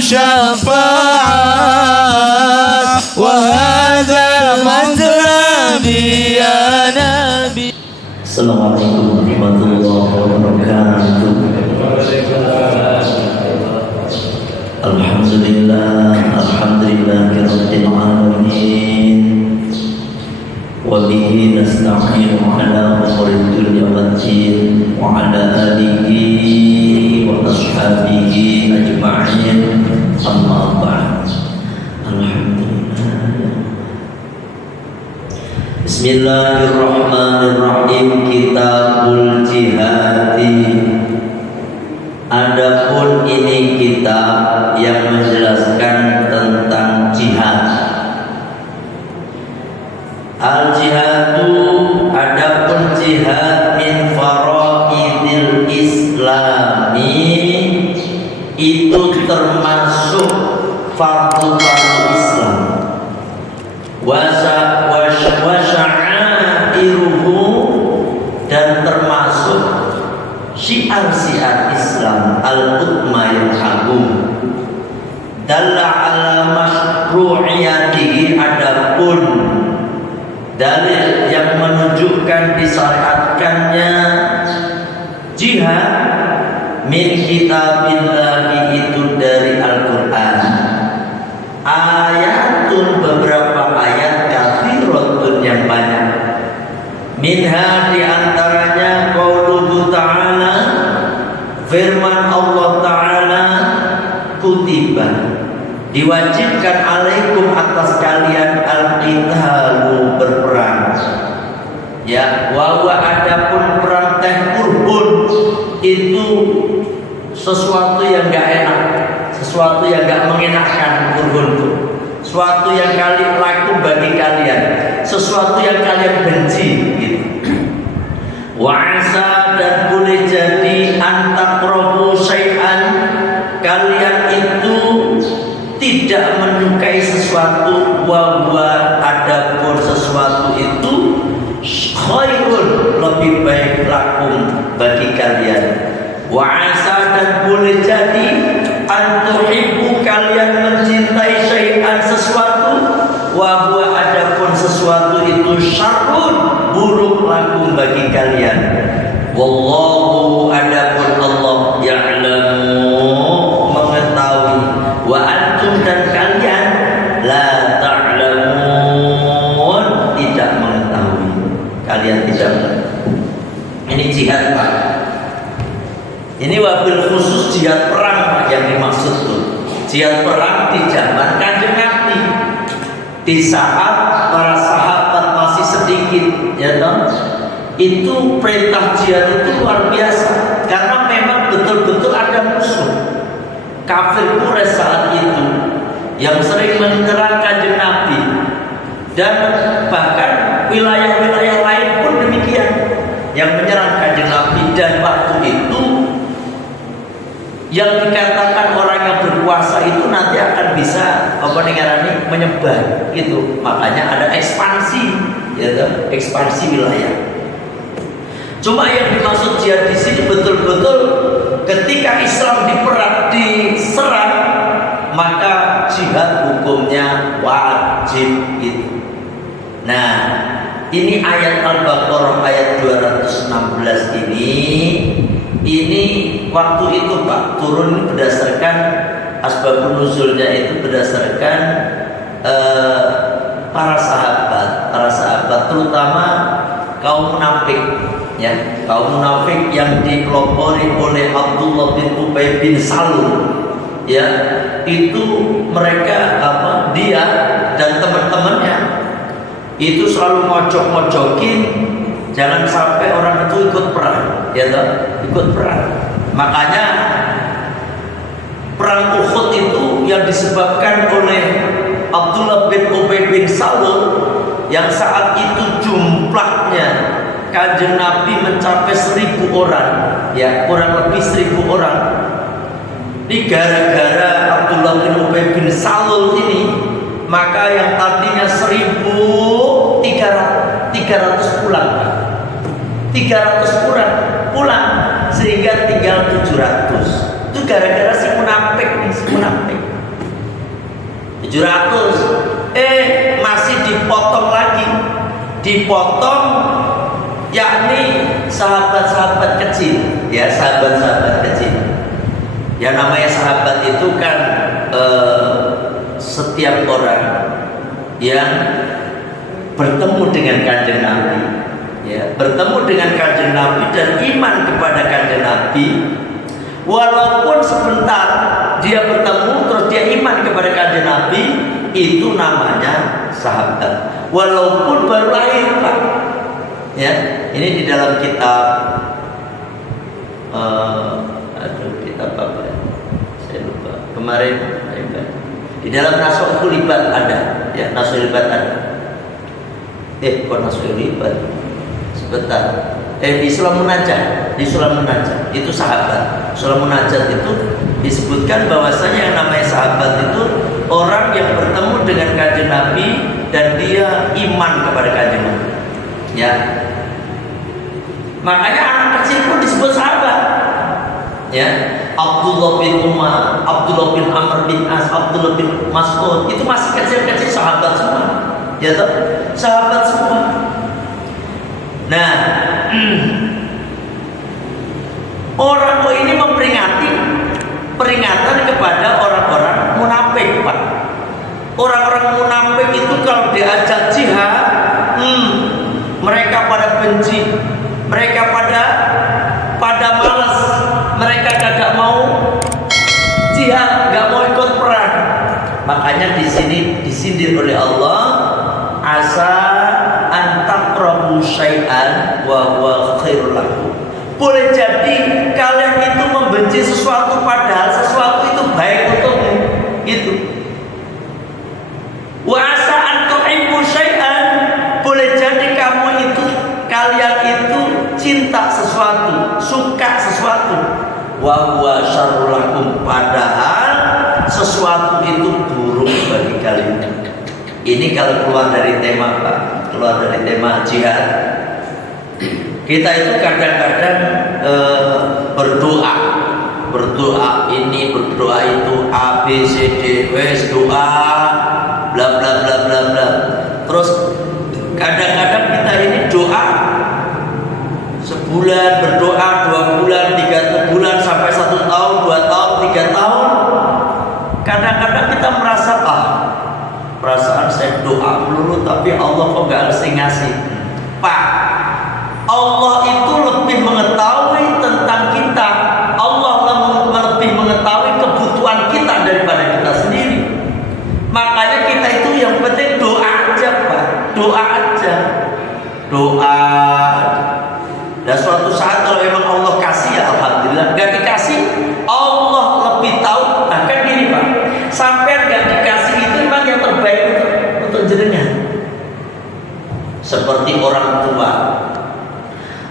شفاعة وهذا مطلبي يا نبي. السلام عليكم ورحمة الله وبركاته. Alhamdulillah rabbil alamin wa bihi nasta'inu ala umuri dunya waddin wa ala alihi wa ashabihi ajma'in, amma ba'd. Alhamdulillah. Bismillahirrahmanirrahim. Kitabul Jihadi. Adapun ini kitab yang menjelaskan tentang jihad. Al-jihadu, adapun jihad min faraidil islami, itu termasuk fardu-fardu Islam. Wa sya'airuhu, dan termasuk syiar-syiar Islam al-utma yang agung. Dalla ala masyru'iyatihi, adapun dalil yang menunjukkan disyariatkannya jihad min kitabillahi, itu dari Al-Quran. Ayatun, beberapa ayat, katsiratun, yang banyak. Minha, diantaranya qauluhu ta'ala, firman Allah Ta'ala, kutiba, diwajibkan alaikum, atas kalian, al-qitalu, berperang. Ya, wa adapun perang teh kurbun, itu sesuatu yang gak enak, sesuatu yang gak mengenakkan. Kurbun itu sesuatu yang kalian laku bagi kalian, sesuatu yang kalian benci gitu. Wa asa, dan boleh jadi, antaqrabu syai'an, kalian itu tidak menyukai sesuatu, wa adapun sesuatu itu khairun, lebih baik, lakum, bagi kalian. Wa asa, dan boleh jadi, antuhibbu, kalian mencintai syai'an, sesuatu, wa adapun sesuatu itu syarrun, buruk, lakum, bagi kalian. Wallahu, adapun Allah, ya'lamu, mengetahui, wa antum, dan kalian, la ta'lamun, tidak mengetahui. Kalian tidak mengetahui. Ini jihad, Pak. Ini wabil khusus jihad perang, Pak, yang dimaksud tuh. Jihad perang di zaman Kanjeng Nabi, di saat para sahabat masih sedikit, ya toh. Itu perintah jihad itu luar biasa, karena memang betul-betul ada musuh kafir Quraisy saat itu yang sering menyerang Kanjeng Nabi, dan bahkan wilayah-wilayah lain pun demikian yang menyerang Kanjeng Nabi. Dan waktu itu yang dikatakan orang yang berkuasa itu nanti akan bisa menyebar gitu, makanya ada ekspansi, ya toh, ekspansi wilayah. Cuma yang dimaksud jihad di sini betul-betul ketika Islam diserang, maka jihad hukumnya wajib gitu. Nah, ini ayat Al-Baqarah ayat 216 ini waktu itu, Pak, turun berdasarkan asbabun nuzulnya, itu berdasarkan para sahabat terutama kaum munafik, ya, kaum munafik yang dipelopori oleh Abdullah bin Ubay bin Salul, ya, itu mereka dia dan teman-temannya itu selalu ngojok-ngojokin jangan sampai orang itu ikut perang, ya toh, ikut perang. Makanya perang Uhud itu yang disebabkan oleh Abdullah bin Ubay bin Salul, yang saat itu jumlahnya Kanjeng Nabi mencapai 1000 orang, ya, kurang lebih 1000 orang. Ini gara-gara Abdullah bin Ubay bin Salul ini, maka yang tadinya 1.300 pulang, 300 pulang, sehingga tinggal 700. Itu gara-gara si munafik. 700. Masih dipotong lagi. Dipotong, yakni sahabat-sahabat kecil, ya, sahabat-sahabat kecil. Yang namanya sahabat itu kan setiap orang yang bertemu dengan Kanjeng Nabi, ya, bertemu dengan Kanjeng Nabi dan iman kepada Kanjeng Nabi, walaupun sebentar dia bertemu terus dia iman kepada Kanjeng Nabi, itu namanya sahabat. Walaupun baru lahir, Pak. Ya, ini di dalam kitab kitab apa ya? Saya lupa. Kemarin di dalam Nashul Libat ada, ya, Nashul Libat ada. Kok Nashul Libat? Sebentar. Di Sulam Munajat, itu sahabat. Sulam Munajat itu disebutkan bahwasanya yang namanya sahabat itu orang yang bertemu dengan Kanjeng Nabi dan dia iman kepada Kanjeng Nabi. Ya. Makanya anak kecil pun disebut sahabat. Ya. Abdullah bin Umar, Abdullah bin Amr bin As, Abdullah bin Mas'ud, itu masih kecil-kecil sahabat semua. Ya toh? Sahabat semua. Nah, orang ini memperingati peringatan kepada orang-orang munafik, Pak. Orang-orang munafik itu kalau diajak jihad, mereka pada benci, mereka pada malas, mereka kagak mau jihad, nggak mau ikut perang. Makanya di sini disindir oleh Allah, asa antaqrabu syai'an wa huwa khairul lakum. Boleh jadi kalian itu membenci sesuatu padahal sesuatu itu baik untukmu. Gitu. Wa asa an tuhibbu syai'an, boleh jadi kalian itu cinta sesuatu, suka sesuatu. Wa huwa syarrul lakum, padahal sesuatu itu buruk bagi kalian. Ini kalau keluar dari tema, Pak, keluar dari tema jihad. Kita itu kadang-kadang berdoa ini, berdoa itu, A B C D, wes doa, bla bla bla bla bla. Terus kadang-kadang kita ini doa sebulan, berdoa 2 bulan, 3 bulan, sampai 1 tahun, 2 tahun, 3 tahun. Kadang-kadang kita merasa, perasaan saya doa melulu tapi Allah kok gak ngasih. Pak, Allah itu lebih mengetahui tentang kita. Allah lebih mengetahui kebutuhan kita daripada kita sendiri. Makanya kita itu yang penting doa aja, Pak. Doa aja. Doa. Dan suatu saat kalau memang Allah kasih, ya alhamdulillah. Gak dikasih, Allah lebih tahu. Bahkan gini, Pak, sampai gak dikasih itu memang yang terbaik untuk jenengan. Seperti orang tua.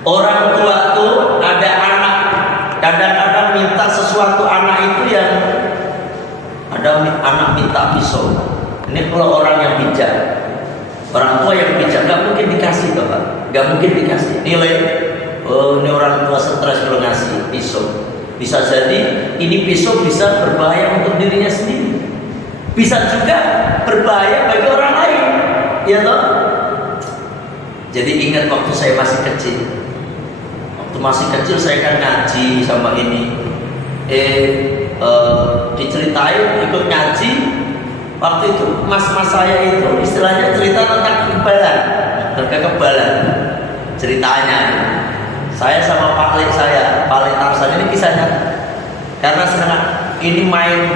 Orang tua tuh ada anak, kadang-kadang minta sesuatu, anak itu yang ada anak minta pisau. Ini kalau orang yang bijak, orang tua yang bijak, nggak mungkin dikasih, Bapak, nggak mungkin dikasih. Nilai, ini orang tua stres kalau ngasih pisau. Bisa jadi ini pisau bisa berbahaya untuk dirinya sendiri, bisa juga berbahaya bagi orang lain, ya toh. Jadi ingat waktu saya masih kecil. Masih kecil saya kan ngaji sama ini, diceritain ikut ngaji. Waktu itu mas-mas saya itu istilahnya cerita tentang kekebalan. Ceritanya saya sama Pak Lek saya, Pak Lek Tarsan, ini kisahnya. Karena senang ini main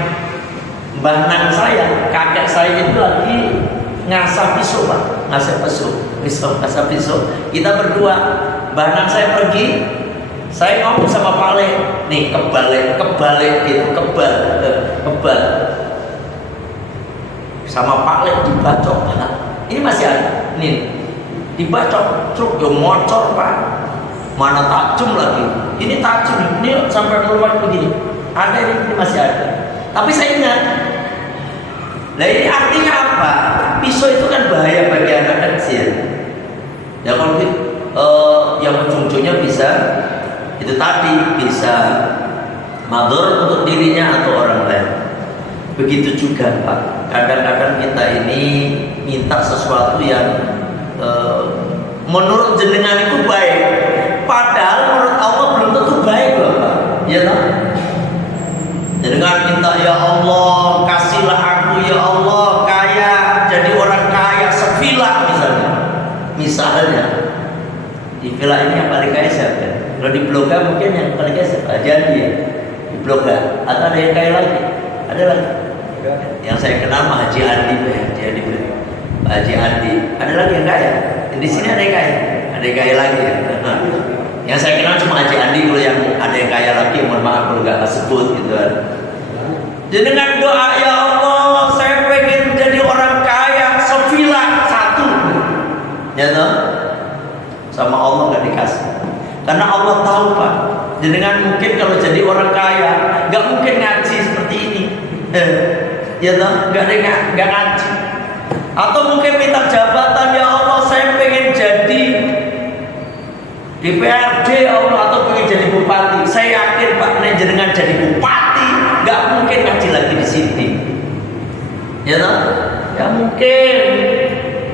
Mbah Nang saya, kakek saya itu lagi ngasah pisau, Pak, ngasah pisau. Kita berdua, Mbah Nang saya pergi, saya ngomong sama Pak Le, nih kebalik gitu, kebal. Sama Pak Le dibacok, Pak. Ini masih ada, nih dibacok, truk yo mocor, Pak. Mana tajam lagi? Ini tajam, ini sampai keluar begini. Ada ini masih ada. Tapi saya ingat. Nah ini artinya apa? Pisau itu kan bahaya bagi anak kecil. Ya kalau yang ujung-ujungnya bisa itu tadi, bisa madhor untuk dirinya atau orang lain. Begitu juga, Pak. kadang-kadang kita ini minta sesuatu yang menurut jenengan itu baik, padahal menurut Allah belum tentu baik loh Pak. Ya toh? Jenengan minta, ya Allah kasihlah aku ya Allah kaya, jadi orang kaya sevilla misalnya di villa ini yang paling kaya siapa? Kalau di Blok A mungkin yang paling kaya siapa? Jadi ya di Blok A, atau ada yang kaya lagi? Ada lagi? Yang saya kenal Pak Haji Andi, Pak Haji Andi. Ada lagi yang kaya? Di sini ada yang kaya? Ada yang kaya lagi ya? Yang saya kenal cuma Haji Andi. Kalau yang ada yang kaya lagi, mohon maaf kalau nggak sebut gitu kan. Dengan doa, ya Allah saya pengen jadi orang kaya sevilla satu, ya toh? Sama Allah nggak dikasih, karena Allah tahu Pak, jenengan mungkin kalau jadi orang kaya nggak mungkin ngaji seperti ini, ya toh? Nggak ngaji, atau mungkin minta jabatan, ya Allah saya pengen jadi DPRD ya Allah, atau pengen jadi bupati. Saya yakin Pak, jenengan jadi bupati nggak mungkin ngaji lagi di sini, ya toh? Ya mungkin.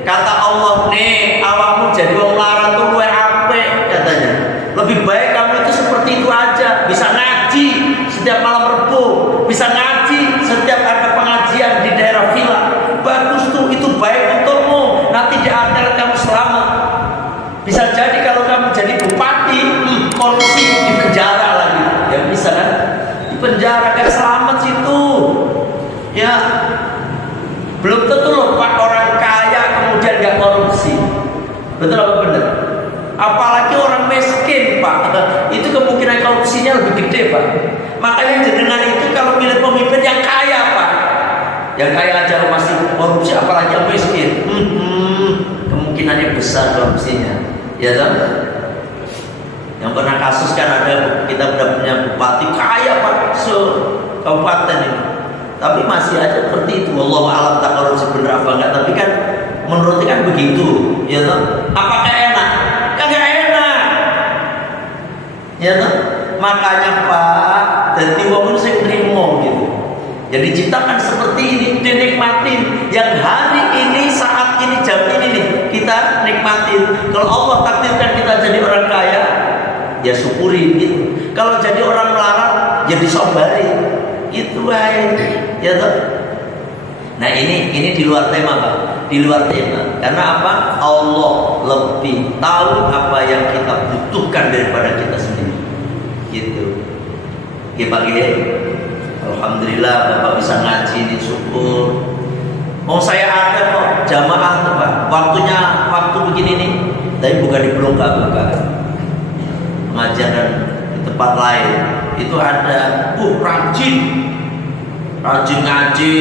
Kata Allah, nih awakmu jadi wong lara tuh luwe apik katanya. Lebih baik kamu itu seperti itu aja, bisa ngaji setiap malam Rebo, bisa ngaji setiap ada pengajian di daerah villa. Bagus tuh, itu baik untukmu. Nanti di akhirat kamu selamat. Bisa jadi kalau kamu jadi bupati, korupsi di penjara lagi. Ya bisa kan? Di penjara kan selamat situ. Ya. Belum tentu loh Pak orang kaya kemudian gak korupsi. Betul apa benar? Apalagi orang miskin Pak, itu kemungkinan korupsinya lebih gede Pak. Makanya jenengan itu kalau milih pemimpin yang kaya Pak, yang kaya aja masih korupsi, apalagi yang miskin, kemungkinannya besar korupsinya. Ya kan? Yang pernah kasus kan ada, kita udah punya bupati kaya Pak, kabupaten ini, tapi masih aja seperti itu. Wallahu a'lam tak korupsi bener apa enggak, tapi kan menurutnya kan begitu, ya toh? Apakah enak? Kagak enak, ya toh? Makanya Pak, jadi wong sing nrimo gitu. Jadi diciptakan seperti ini, dinikmatin. Yang hari ini, saat ini, jam ini nih kita nikmatin. Kalau Allah takdirkan kita jadi orang kaya, ya syukuri gitu. Kalau jadi orang melarat, jadi sobari. Itu aja, ya toh. Nah ini di luar tema Pak, di luar tema. Karena apa? Allah lebih tahu apa yang kita butuhkan daripada kita sendiri. Gitu. Ya Pak ya. Alhamdulillah Bapak bisa ngaji, ini syukur. Mau saya ada kok jamaah tuh Pak. Waktu begini nih, tapi bukan di Blok A, bukan. Pengajaran di tempat lain itu ada, rajin ngaji,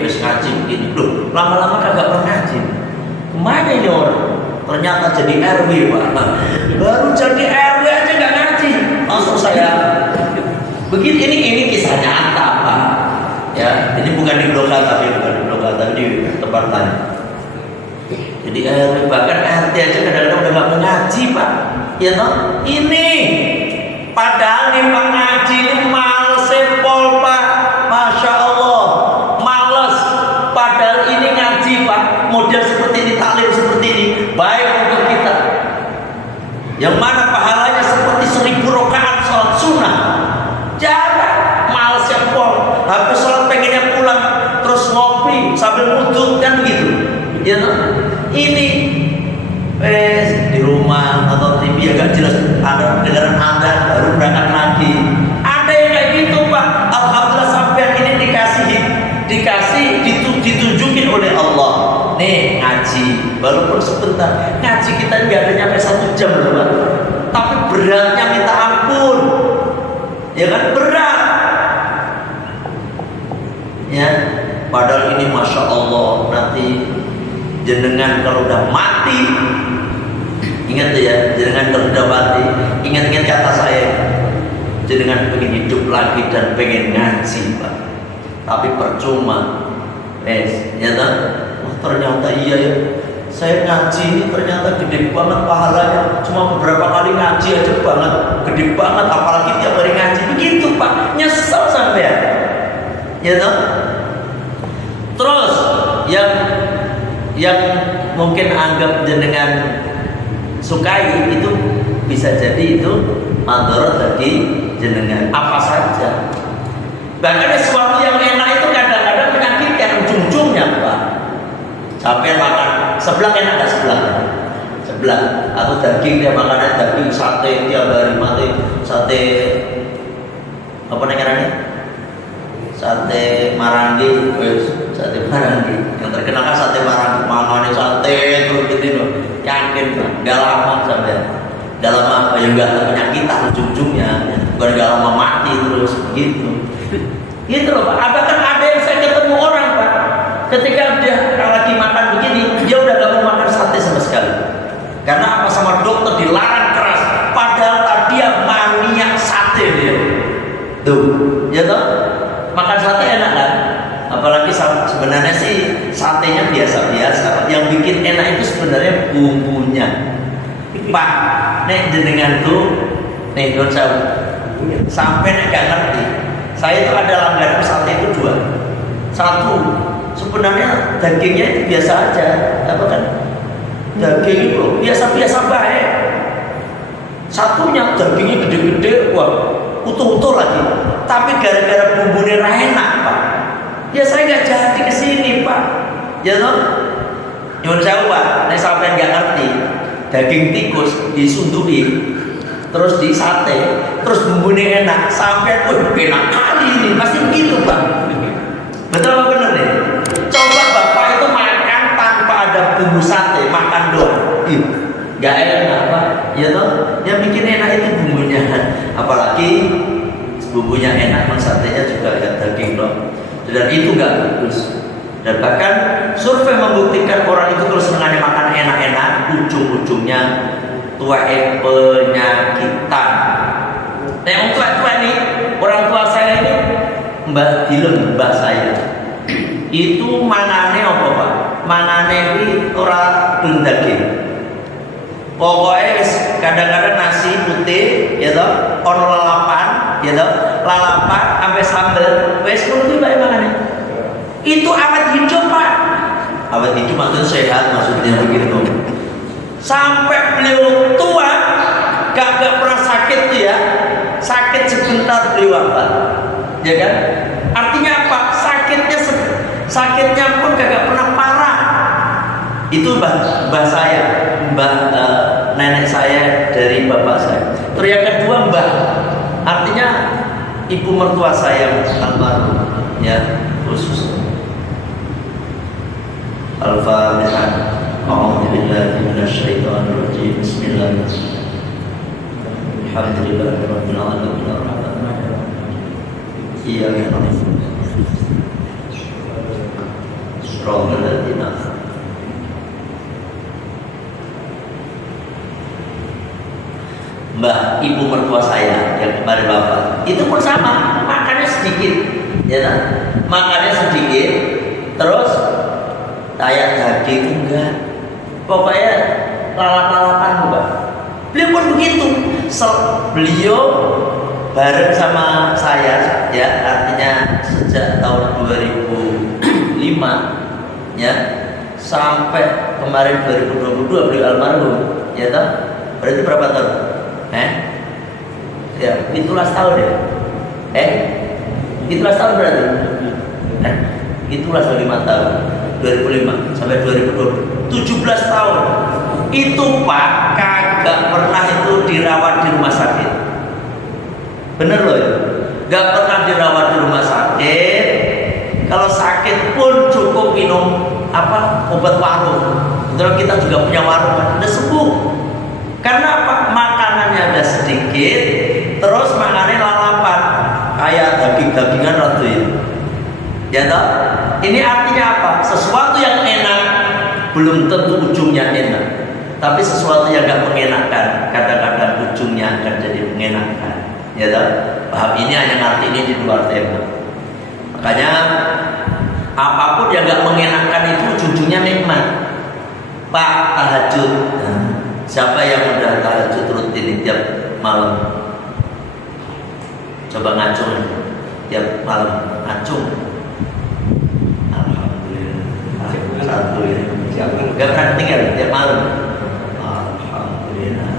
terus ngaji begini. Loh, lama-lama kagak pernah ngaji. Kemana ini orang? Ternyata jadi RW Pak. Baru jadi RW aja nggak ngaji. Langsung saya begini, ini kisah nyata Pak. Ya, ini bukan di Blok A, tapi di tempat lain. Jadi RW, bahkan RT aja kadang-kadang udah nggak mau ngaji Pak. Ya toh? Ini padahal nih Pak ngaji ini males pol Pak. Masya Allah, males. Padahal ini ngaji Pak, model seperti ini, taklim seperti ini, baik untuk kita. Yang mana pahalanya seperti 1000 rakaat sholat sunnah. Jarang, males yang pol. Habis sholat pengennya pulang, terus ngopi sambil wudhu kan begitu. Ya toh? Ini di rumah atau TV agak jelas ada dengaran Anda baru berangkat lagi. Ada yang kayak gitu Pak. Alhamdulillah sampai ini ditunjukin oleh Allah. Nih ngaji, walaupun sebentar. Ngaji kita nggak ada nyampe 1 jam loh Pak. Tapi beratnya minta ampun. Ya kan berat. Ya, padahal ini Masya Allah nanti jenengan kalau udah mati, ingat ya, jenengan kalau udah mati, ingat-ingat kata saya, jenengan pengen hidup lagi dan pengen ngaji Pak, tapi percuma, ya kan? Wah ternyata iya ya, saya ngaji ini ternyata gede banget pahalanya, cuma beberapa kali ngaji aja banget, gede banget, apalagi tiap hari ngaji, begitu Pak, nyesel sampai ya kan? Terus yang mungkin anggap jenengan sukai itu bisa jadi itu madharat bagi jenengan apa saja. Bahkan sesuatu yang enak itu kadang-kadang menyakitkan ujung-ujungnya, Pak. Sampai makan seblak enak nggak seblak? Seblak atau daging, dia makannya daging sate tiap hari mati, sate apa namanya? Sate Marangi, sate Marangi. Yang terkenal kan sate Marangi, makannya sate terus gitu loh. Yakin Pak, nggak lama sampai, nggak lama ya nggak penyakitan ujung-ujungnya, bukan nggak lama mati terus begitu. Gitu loh Pak. Bahkan ada yang saya ketemu orang Pak, ketika dia lagi makan begini, dia udah gak mau makan sate sama sekali. Karena apa? Sama dokter dilarang keras. Padahal tadi dia maniak sate dia. Tuh, ya toh? Makan sate enak kan? Apalagi sebenarnya sih satenya biasa-biasa. Yang bikin enak itu sebenarnya bumbunya. Pak, nek jenengan tuh, nek don sampai nek gak ngerti. Saya itu ada langganan sate itu 2. Satu, sebenarnya dagingnya itu biasa aja, apa kan? Daging itu biasa-biasa baik. Satunya dagingnya gede-gede, wah utuh-utuh lagi. Tapi gara-gara bumbunya enak Pak, ya saya nggak jadi kesini Pak. Ya toh? Nyun sewu Pak, nek sampean nggak ngerti, daging tikus disunduki, terus di sate, terus bumbunya enak, sampai enak kali ini, pasti begitu Pak. Betul apa benar nih? Coba Bapak itu makan tanpa ada bumbu sate, makan doang, nggak enak Pak. Ya toh, yang bikin enak itu bumbunya, apalagi bumbunya enak, satenya juga ada daging dong, dan itu nggak bagus. Dan bahkan survei membuktikan orang itu kalau sengaja makan enak-enak, ujung-ujungnya tua penyakitan. Nah, yang tua ini, orang tua saya ini, Mbah Dilem, mbah saya, itu manane apa Pak? Manane ini orang belum daging. Pokoknya kadang-kadang nasi putih, ya toh, ono lalapan, ya toh, lalapan sampai sambal, wes kudu bae makane. Itu awet hidup Pak. Awet hidup maksudnya sehat, maksudnya begitu. Sampai beliau tua, gak pernah sakit tuh ya, sakit sebentar beliau wafat, ya kan? Artinya apa? Sakitnya pun gak pernah parah. Itu mbah saya, nenek saya dari bapak saya. Terus yang kedua mbah, artinya ibu mertua saya almarhum, ya khusus. Al-Fatihah. A'udzu billahi minasyaitonir rajim. Bismillahirrahmanirrahim. Alhamdulillahirabbil alamin arrahmanirrahim. Iyyaka na'budu wa iyyaka nasta'in. Mbah, ibu mertua saya yang kemarin wafat, itu pun sama, makannya sedikit, ya kan? Makannya sedikit, terus kayak daging enggak, pokoknya lalap-lalapan Mbak. Beliau pun begitu. Beliau bareng sama saya, ya artinya sejak tahun 2005, ya sampai kemarin 2022 beliau almarhum, ya toh? Berarti berapa tahun? Ya, 17 tahun ya. 17 tahun berarti. Itulah 5 tahun. 2005 sampai 2020. 17 tahun. Itu Pak kagak pernah itu dirawat di rumah sakit. Bener loh ya. Gak pernah dirawat di rumah sakit. Kalau sakit pun cukup minum obat warung. Terus kita juga punya warung, udah sembuh. Karena apa? Makanannya ada sedikit, terus makanannya lalapan, kayak daging-dagingan ratu itu. Ya toh? Ini artinya apa? Sesuatu yang enak belum tentu ujungnya enak, tapi sesuatu yang gak mengenakan kadang-kadang ujungnya akan jadi mengenakan. Ya toh? Paham ini hanya arti ini di luar tema. Makanya apapun yang gak mengenakan itu ujung-ujungnya nikmat. Pak, tahajud. Siapa yang udah tahajud rutin tiap malam? Coba ngacung tiap malam, ngacung. Alhamdulillah. Gak pernah tinggal tiap malam. Alhamdulillah.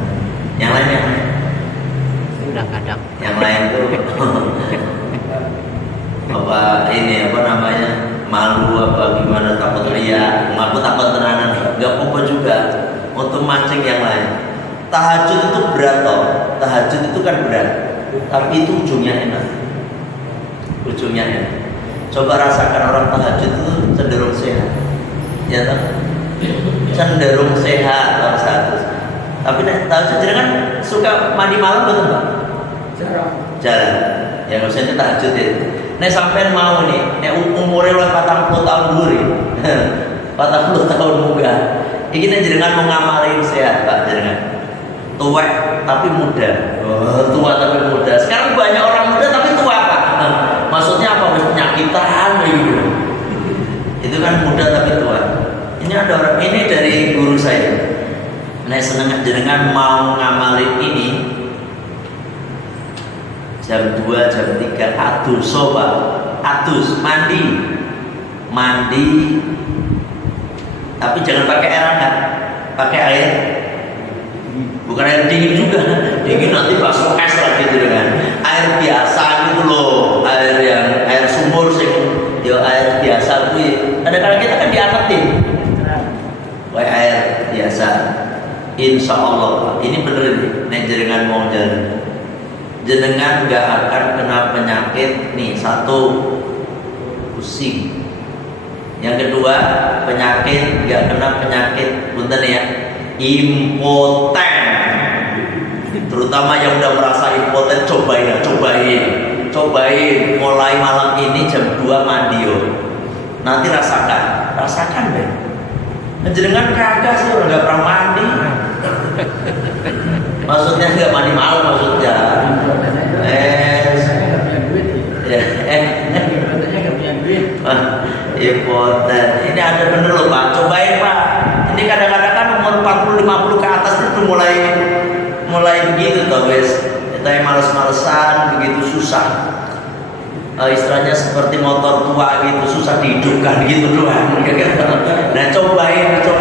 Yang lainnya? Udah kadang. Yang lain tuh apa ini apa namanya, malu apa gimana, takut lihat, ngaku takut tenanan, nggak apa juga untuk mancing yang lain. Tahajud itu berat toh, tahajud itu kan berat, tapi itu ujungnya enak, ujungnya enak. Coba rasakan orang tahajud itu cenderung sehat, ya toh, cenderung sehat orang satu. Tapi tahajud kan suka mandi malam betul nggak? Jarang. Ya nggak usah tahajud ya. Nek sampean mau nih, nek umure 40 tahun duri, 40 tahun muda. Iki nek jenengan mau ngamalin sehat Pak jenengan. Tua tapi muda. Oh, tua tapi muda. Sekarang banyak orang muda tapi tua Pak. Maksudnya apa? Penyakitan gitu. Itu kan muda tapi tua. Ini ada orang, ini dari guru saya. Nek seneng jenengan mau ngamalin ini jam 2, jam 3 adus soba, adus mandi, tapi jangan pakai air hangat, pakai air, bukan air dingin juga, dingin nanti basuh es lagi dengan air biasa gitu loh, air sumur sih, ya air biasa tuh. Kadang-kadang kita kan diangetin, pakai air biasa. Insya Allah ini bener nih, nek jenengan mau jalan. Jenengan gak akan kena penyakit nih, satu pusing, yang kedua penyakit gak kena penyakit punten ya impoten, terutama yang udah merasa impoten cobain mulai malam ini jam 2 mandi yo, nanti rasakan deh. Jenengan kagak sih udah gak pernah mandi. Maksudnya nggak mandi malam maksudnya. Impoten. Ini ada bener loh Pak. Cobain Pak. Ini kadang-kadang kan umur 40-50 ke atas itu mulai begitu toh guys. Kita yang males-malesan begitu susah. Istilahnya seperti motor tua gitu, susah dihidupkan gitu doang. Nah cobain itu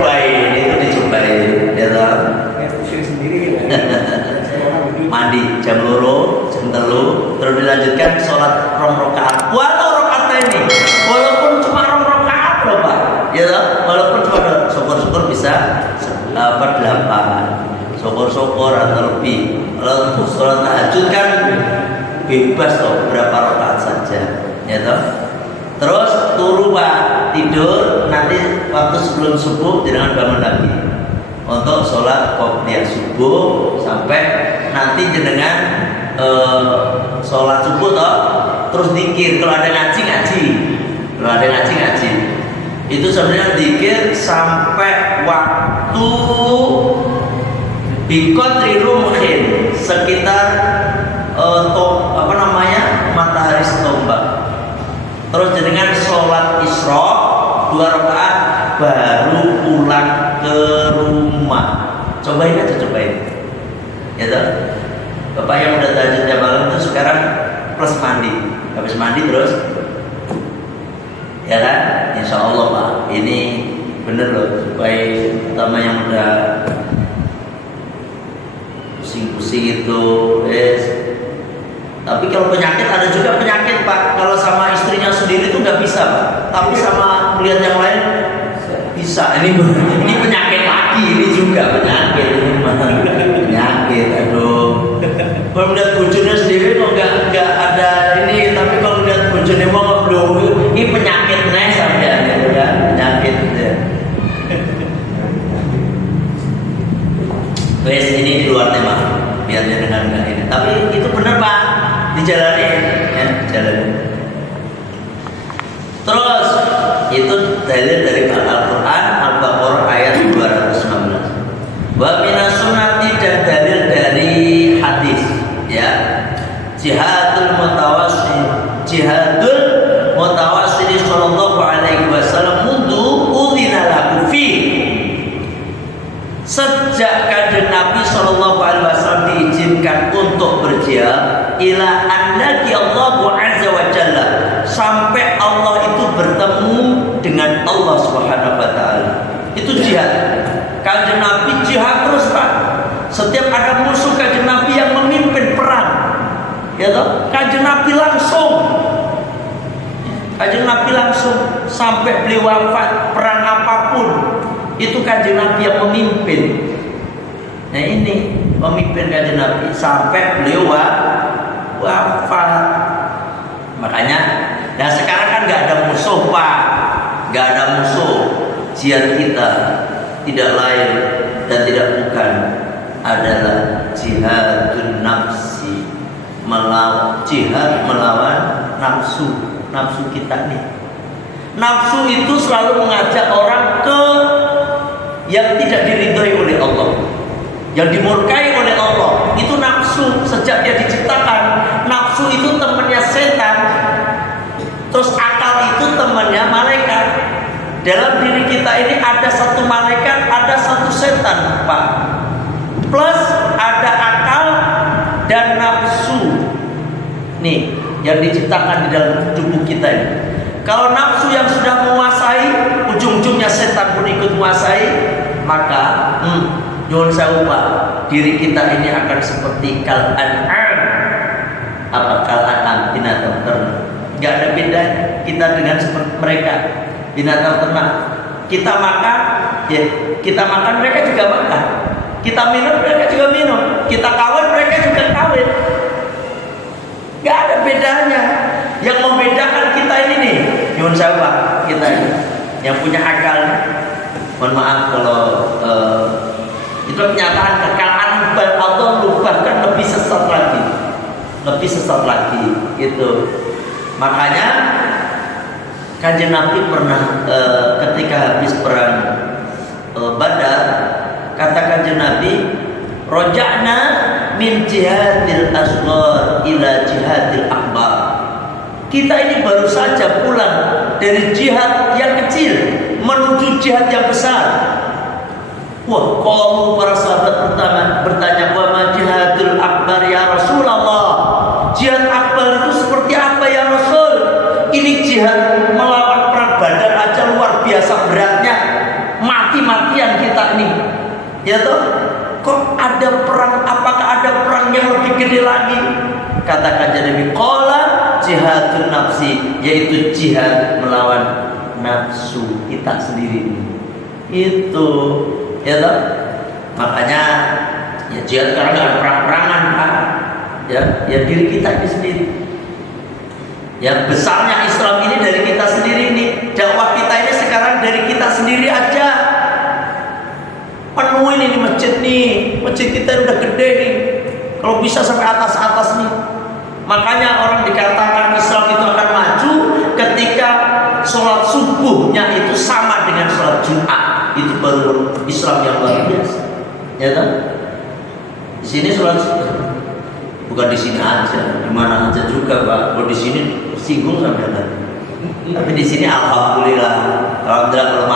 dicobain. Ya toh. Mandi jam 2, jam 3, terus dilanjutkan sholat 2 rakaat. Walau rakaat ini, walaupun cuma 2 rakaat loh Pak, ya toh? Walaupun cuma syukur-syukur bisa 8, syukur-syukur atau lebih. Kalau sholat tahajud kan bebas toh, berapa rakaat saja, ya toh? Terus turu Pak, tidur nanti waktu sebelum subuh jangan bangun lagi. Untuk sholat qobliyah subuh sampai nanti jenengan sholat subuh toh, terus zikir. Kalau ada ngaji itu sebenarnya zikir sampai waktu biqadri rumhin, sekitar matahari setombak. Terus jenengan sholat isra 2 rakaat baru pulang ke rumah. Cobain aja. Ya toh? Bapak yang udah tahajud tiap malam itu sekarang plus mandi. Habis mandi terus, ya kan? Insya Allah Pak, ini bener loh, supaya pertama yang udah pusing-pusing itu, tapi kalau penyakit ada juga penyakit Pak. Kalau sama istrinya sendiri itu nggak bisa Pak, tapi sama melihat yang lain bisa. Ini penyakit lagi, ini juga penyakit. Aduh. Kalau melihat bojone sendiri kok nggak ada ini, tapi kalau melihat bojone mau ini penyakit nih sampean gitu kan, penyakit gitu ya. Wes ini di luar tema, biarnya dengan enggak ini. Tapi itu benar Pak, dijalani ya, dijalani. Terus itu dalil dari Al-Qur'an Al-Baqarah ayat 216. Wa minas sunnati, dan dalil dari hadis ya. Jihadul mutawassil sallallahu alaihi wasallam mundu udzina lahu fi. Sejak kanjeng Nabi sallallahu alaihi wasallam diizinkan untuk berjihad, ila annaki Allahu azza wa jalla, sampai Allah itu bertemu dengan Allah Subhanahu wa taala. Itu jihad. Kanjeng Nabi jihad terus Pak. Setiap ada musuh Kanjeng Nabi yang memimpin perang, ya toh, Kanjeng Nabi langsung. Kanjeng Nabi langsung sampai beliau wafat, perang apapun itu Kanjeng Nabi yang memimpin. Nah ini pemimpin Kanjeng Nabi sampai beliau wafat. Makanya, nah sekarang kan nggak ada musuh Pak, nggak ada musuh. Jihad kita tidak lain dan tidak bukan adalah jihadun nafsi, jihad melawan nafsu kita nih. Nafsu itu selalu mengajak orang ke yang tidak diridhoi oleh Allah, yang dimurkai oleh Allah. Itu nafsu sejak dia diciptakan. Nafsu itu temannya setan, terus akal itu temannya malaikat. Dalam diri kita ini ada satu malaikat, ada satu setan Pak, plus ada akal dan nafsu nih yang diciptakan di dalam tubuh kita ini. Kalau nafsu yang sudah menguasai, ujung-ujungnya setan pun ikut menguasai, maka nyuwun sewu Pak, diri kita ini akan seperti kal-an'am. Apa kal-an'am? Binatang ternak. Gak ada bedanya kita dengan seperti mereka, binatang ternak. Kita makan, ya kita makan, mereka juga makan. Kita minum, mereka juga minum. Kita kawin, mereka juga kawin. Gak ada bedanya. Yang membedakan kita ini nih, nyuwun sewu Pak, kita ini yang punya akal. Mohon maaf kalau itu kenyataan kekalaan Allah bahkan lebih sesat lagi, gitu. Makanya Kanjeng Nabi pernah ketika habis perang Badar, kata Kanjeng Nabi, roja'na min jihadil asghar ila jihadil akbar. Kita ini baru saja pulang dari jihad yang kecil menuju jihad yang besar. Wah, kaum para sahabat pertama bertanya, wa ma jihadul akbar ya Rasulullah? Jihad akbar itu seperti apa ya Rasul? Ini jihad melawan perang Badar aja luar biasa beratnya, mati-matian kita ini, ya toh? Kok ada perang? Apakah ada perang yang lebih gede lagi? Kata Kanjeng Nabi, qala jihadun nafsi, yaitu jihad melawan nafsu kita sendiri. Itu, ya toh? Makanya ya jihad sekarang nggak ada perang-perangan Pak. Ya diri kita ini sendiri. Ya besarnya Islam ini dari kita sendiri nih. Dakwah kita ini sekarang dari kita sendiri aja. Penuhin ini masjid nih. Masjid kita udah gede nih. Kalau bisa sampai atas-atas nih. Makanya orang dikatakan Islam itu akan maju ketika sholat subuhnya itu sama dengan sholat Jumat. Itu baru Islam yang luar biasa. Ya kan? Di sini sholat bukan di sini aja, di mana aja juga Pak. Kalau di sini singgung sampai tadi. Tapi di sini alhamdulillah kalau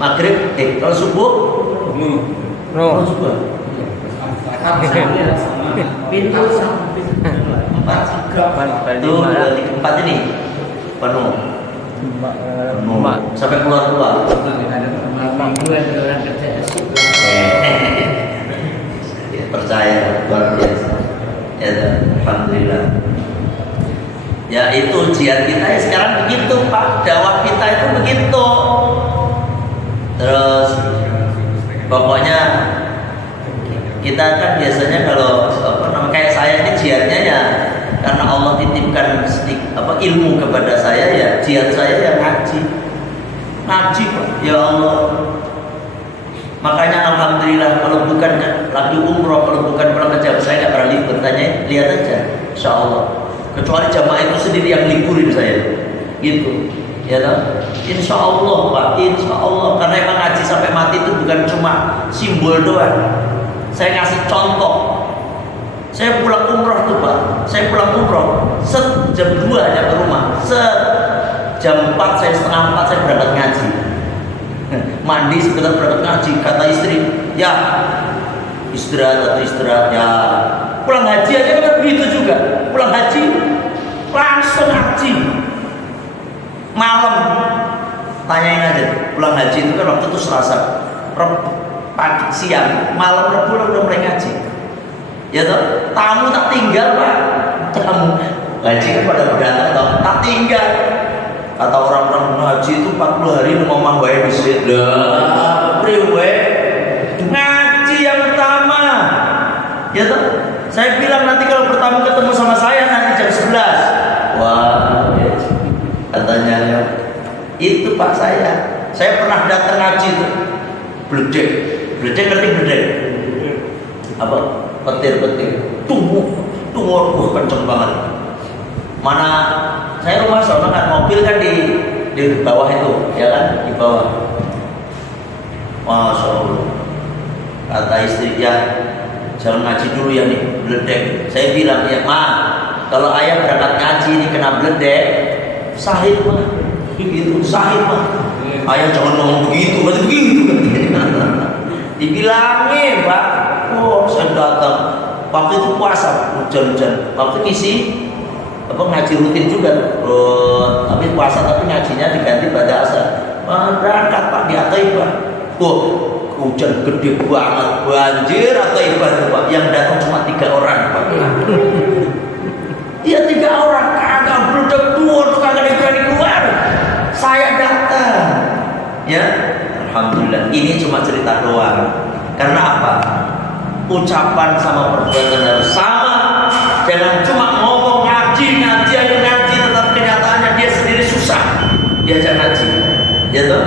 maghrib, kalau subuh, kalau subuh, pintu empat ini penuh sampai keluar. Percaya luar biasa. Ya, alhamdulillah. Ya itu jihad kita ya sekarang begitu Pak, dakwah kita itu begitu. Terus pokoknya kita kan biasanya kalau kayak saya ini jihadnya ya karena Allah titipkan ilmu kepada saya, ya jihad saya ya ngaji Pak, ya Allah. Makanya alhamdulillah kalau bukan lagi umroh, kalau bukan pulang kerja, saya nggak pernah libur. Tanya, lihat aja, insya Allah. Kecuali jamaah itu sendiri yang liburin saya, gitu. Ya kan? Insya Allah Pak, insya Allah. Karena emang ngaji sampai mati itu bukan cuma simbol doang. Saya ngasih contoh. Saya pulang umroh tuh Pak. Saya pulang umroh, jam 2 aja ke rumah. Jam 4, saya setengah 4 saya berangkat ngaji. Mandi sebentar berangkat ngaji. Kata istri, ya istirahat ya. Pulang haji aja kan begitu juga. Pulang haji langsung ngaji malam. tanyain aja. Pulang haji itu kan waktu itu Selasa, pagi, siang, malam Rabu udah mulai ngaji. Ya toh, tamu tak tinggal Pak. Tamu ngaji kan pada datang toh, tak tinggal. Kata orang-orang haji itu 40 hari ngomong wae bisa. Lah, priwe? Ngaji yang utama. Ya toh, saya bilang nanti kalau bertamu ketemu sama saya nanti jam 11. Wah, katanya itu Pak saya pernah datang ngaji itu bledek ngerti bledek apa petir tunggu kenceng banget. Mana saya rumah sana kan mobil kan di bawah itu ya kan di bawah. Masya Allah, kata istri ya jangan ngaji dulu ya nih bledek. Saya bilang ya Ma, kalau ayah berangkat ngaji ini kena bledek sahid mah gitu, sahid mah ayah jangan ngomong begitu dibilangin Pak. Oh saya datang waktu itu puasa hujan-hujan, waktu ngisi apa ngaji rutin juga tapi puasa tapi ngajinya diganti pada asar. Berangkat Pak di Ataibah, hujan gede banget, banjir Ataibah Pak, yang datang cuma 3 orang Pak. Iya 3 orang, kagak bledek tuh kagak berani keluar. Saya datang, ya alhamdulillah. Ini cuma cerita doang. Karena apa? Ucapan sama perbuatan harus sama. Jangan cuma ngomong ngaji, tetapi kenyataannya dia sendiri susah diajak ngaji. Ya toh?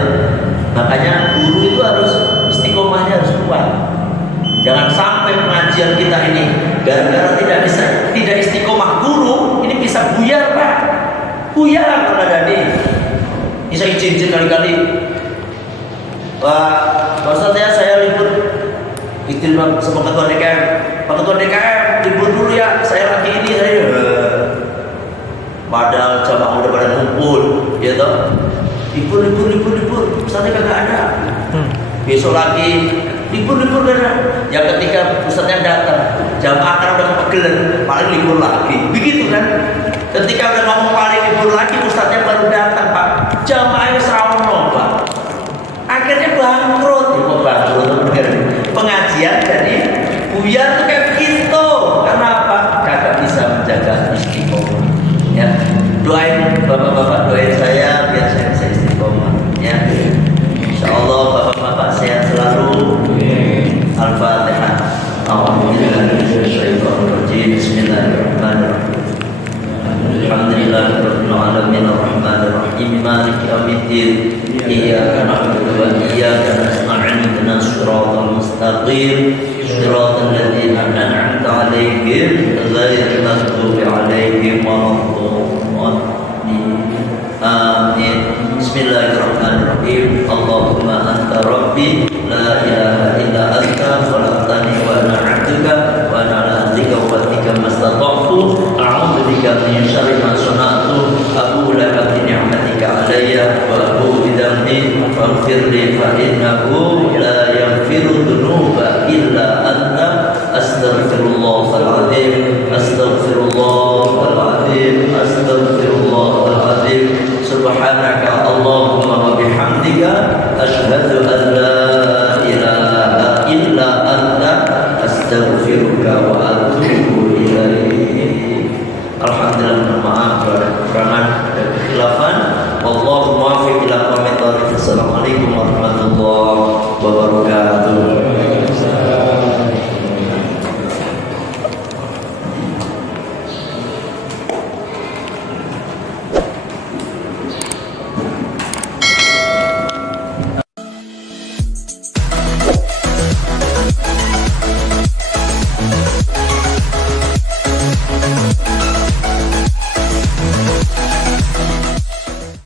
Makanya guru itu harus istiqomahnya harus kuat. Jangan sampai pengajian kita ini gara-gara tidak istiqomah guru ini bisa buyar Pak. Buyar Pak Dadi. Bisa izin kali-kali. Pak Ustaz ya saya libur. Itu sama ketua DKM. Pak ketua DKM libur dulu ya. Saya lagi ini saya. Padahal jamaah udah pada ngumpul, ya toh. Libur. Ustaznya kagak ada. Besok lagi libur karena ya ketika pusatnya datang jamaah kan udah kepegelen paling libur lagi begitu kan. Ketika udah ngomong paling libur lagi pusatnya baru datang Pak, jamaahnya sawono Pak, akhirnya bangkrut. Pengajian jadi buyar tuh kayak begitu. Karena apa? Kagak bisa menjaga istiqomah ya. Doain bapak-bapak, doain saya biar saya bisa istiqomah ya. Insyaallah bapak-bapak sehat selalu. Al-Fatihah. Bismillahirrahmanirrahim. Alhamdulillahirabbil alamin arrahmanir rahim maliki yaumiddin. Iyyaka na'budu wa iyyaka nasta'in ihdinas siratal mustaqim siratal ladzina an'amta 'alaihim ghairil maghdubi 'alaihim waladdallin. Amin. Bismillahirrahmanirrahim. Allahumma anta rabbi la ilaha illa anta khalaqtani wa ana 'abduka wa ana 'ala ahdika wa wa'dika mastata'tu a'udzu bika min syarri ma sana'tu abu la bi ni'matika 'alayya wa abu bi dhanbi faghfir li fa innahu la yaghfiru dhunuba illa anta astaghfirullahal 'azim astaghfirullahal 'azim astaghfirullahal 'azim. Subhanaka Allahumma wa bihamdika asyhadu an la ilaha illa anta astaghfiruka wa atubu ilaik. Alhamdulillah, maaf kekurangan dan kekhilafan. Wallahu muwaffiq ila aqwamit thoriq. Assalamualaikum warahmatullahi wabarakatuh.